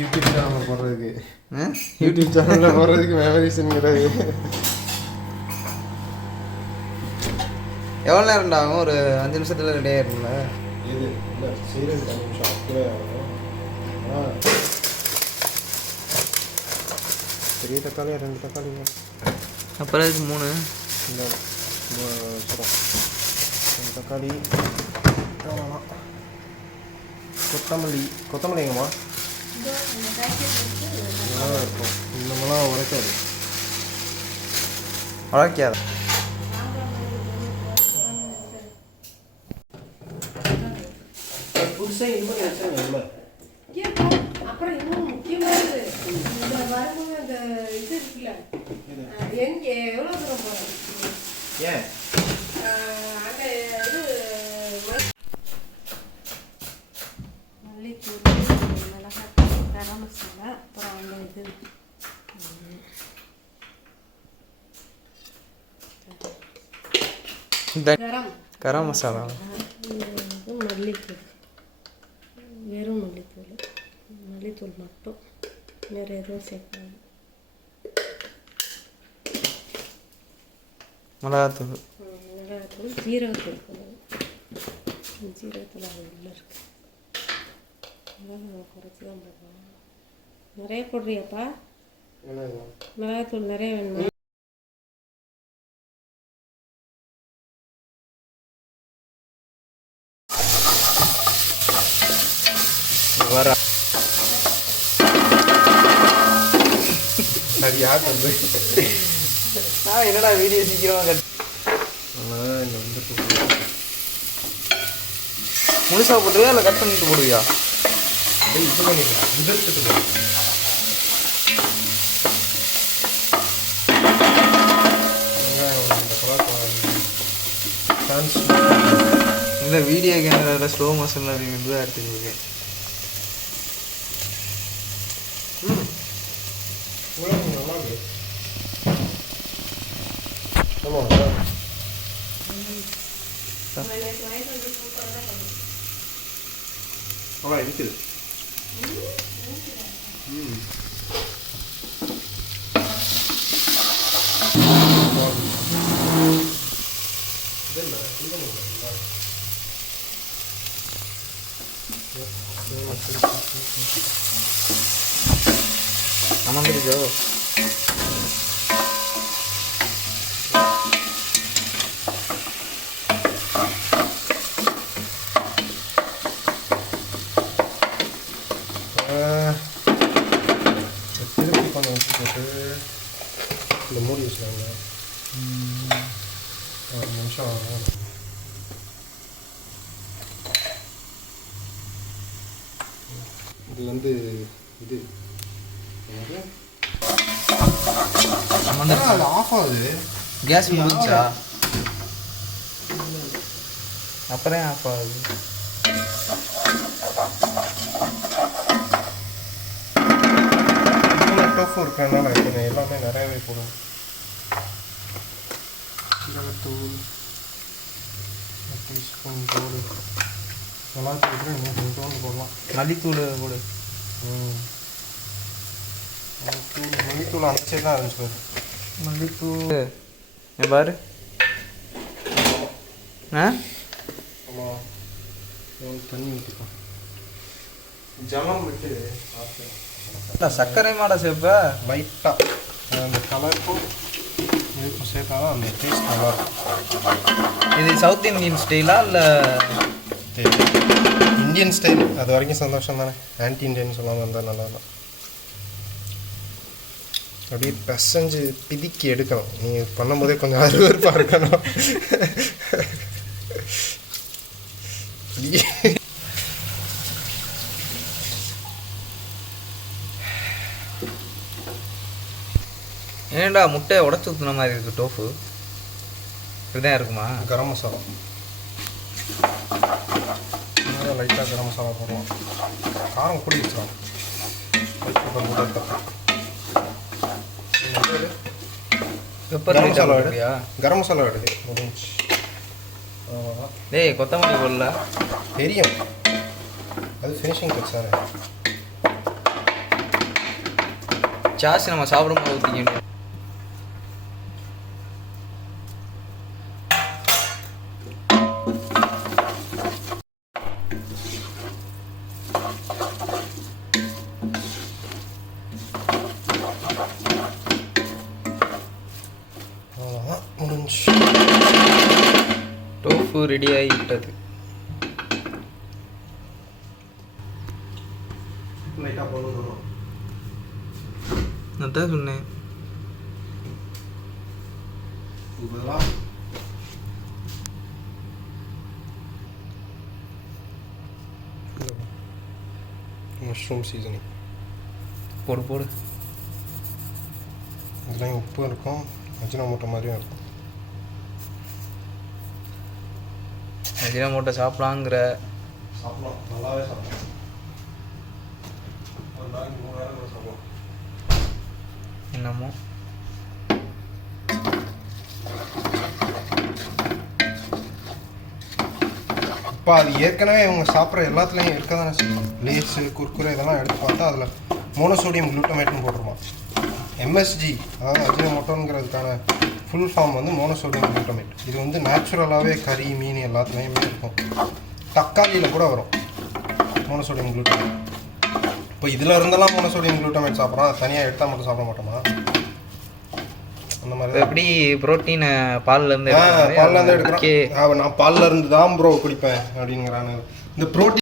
YouTube சேனலில் போடுறதுக்கு YouTube சேனலில் போடுறதுக்கு மெமரிஸ்ங்கிறது எவ்வளோ நேரம்டா ஆகும்? ஒரு 5 நிமிஷத்தில் ரெடி ஆயிரும்ல? இது இல்லை சீரியல் 5 நிமிஷம் அப்படியே ஆகும். பெரிய தக்காளி 2 தக்காளி அப்புறம் இதுக்கு 3 இல்லை வச்சுரும் 2 தக்காளி அவ்வளோதான். கொத்தமல்லி எங்கம்மா இதெல்லாம் இருக்கும். இன்னமெல்லாம் உரைக்காது உழைக்காத. புதுசாக இது மாதிரி வச்சாங்க. அப்புறம் இன்னும் முக்கியமானது இந்த வரும்போது அந்த இது இருக்குல்ல, எங்கே எவ்வளோ தூரம் போகிறோம்? ஏன் அங்கே இது மல்லித்தூள், மிளகாய், கரம் மசாலா, அப்புறம் அந்த இது கரம் மசாலா, மல்லித்தூள், வெறும் மல்லித்தூள் மட்டும், வேறு எதுவும் சேர்க்கணும். மிளகாத்தூள், ஜீரகத்தூள் அது உள்ள இருக்கு. குறைச்சி தான் போடுவோம். நிறைய போடுறியாப்பா? மிளகாத்தூள் நிறைய வேணுமா? வர அது யார் வந்து நான் என்னடா வீடியோ சீக்கிரமாக கட் முழுசாக போட்டுருவியா இல்லை கட் பண்ணிட்டு போடுவியா? இது பண்ணிக்கலாம் உதிர்த்துட்டு இல்லை வீடியோ கேமராவில் ஸ்லோ மோஷனில் வந்து எடுத்துக்கிட்டு இருக்குது. அமர்ந்துருச்சோ? திருப்பி கொஞ்சம் உப்பு போட்டு இந்த மூடி வச்சுருவாங்க. 1 நிமிஷம் ஆகும். இது வந்து இது அது ஆஃப் ஆகுது. கேஸ் முடிச்சா அப்புறம் ஆஃப் ஆகுது. டஃப் இருக்கிறதுனால கொஞ்சம் எல்லாமே நிறையவே போடும். சீரகத்தூள் 1 டீஸ்பூன் போடு. மிளகாத்தூள் நீங்கள் கொஞ்சோண்டு போடலாம். மல்லித்தூள் போடு. மல்லித்தூள் அந்த சைடு தான் இருந்துச்சு. மல்லித்தூள் பாரு. ஆமாம் தண்ணி ஊற்றிக்கோ. ஜலம் விட்டு சர்க்கரை மாடை சேர்ப்ப லைட்டாக அந்த கலருக்கும் இதுக்கும் சேர்த்தா தான் அந்த டேஸ்ட் நல்லாயிருக்கும். இது சவுத் இந்தியன் ஸ்டைலா இல்லை இந்தியன் ஸ்டைல்? அது வரைக்கும் சந்தோஷம் தானே. ஆன்டி இண்டியன் சொல்லாமல் இருந்தால் நல்லா தான். அப்படியே பசஞ்சு பிதிக்கி எடுக்கணும். நீ பண்ணும்போதே கொஞ்சம் அருவருப்பாக இருக்கணும். ஏன்டா முட்டையை உடச்சி ஊற்றுன மாதிரி இருக்குது டோஃபு? இப்படிதான் இருக்குமா? கரம் மசாலா லைட்டாக கரம் மசாலா போடுவோம். காரம் கூடி வச்சிடும். கரம் மசாலா எடுயா? கரம் மசாலா எடுது முடிஞ்சு. டேய் கொத்தமல்லி போடல? தெரியும், அது ஃபினிஷிங் டச் தானே. சாஸ் நம்ம சாப்பிடும்போது ஊற்றிக்க வேண்டியது. அவ்வளோதான் முடிஞ்சு. டோஃபு ரெடி ஆகிவிட்டது. லைட்டாக போடணும். நான் தான் சொன்னேன். இதெல்லாம் மஷ்ரூம் சீசனிங் போடு போடு. இதுலேயும் உப்பு இருக்கும், அஜினோமோட்டோ மாதிரியும் இருக்கும். அஜினோமோட்டோ சாப்பிடலாங்கிற. சாப்பிடலாம், நல்லாவே சாப்பிடலாம். ஒரு நாளைக்கு 3 நேரம் கூட சாப்பிடலாம். என்னமோ இப்போ அது ஏற்கனவே இவங்க சாப்பிட்ற எல்லாத்துலேயும் இருக்க தானே செய்யும். லேஸு குர்குரே இதெல்லாம் எடுத்து பார்த்தா அதில் மோனோசோடியம் குளூட்டமேட்னு போட்டுருமா. எம்எஸ்ஜி அதாவது அஜினோமோட்டோங்கிறதுக்கான ஃபுல் ஃபார்ம் வந்து மோனோசோடியம் குளூட்டமேட். இது வந்து நேச்சுரலாகவே கறி மீன் எல்லாத்துலேயுமே இருக்கும். தக்காளியில் கூட வரும் மோனோசோடியம் குளூட்டமேட். இப்போ இதில் இருந்தெல்லாம் மோனோசோடியம் குளூட்டமேட் சாப்பிட்றோம், அது தனியாக எடுத்தால் மட்டும் சாப்பிட மாட்டோமா? அந்த மாதிரி எப்படி புரோட்டீனை பால்லேருந்து பால்லேருந்து எடுக்கிறோம். நான் பால்ல இருந்து தான் ப்ரோ குடிப்பேன் அப்படிங்கிறானு. இந்த ப்ரோட்டீன்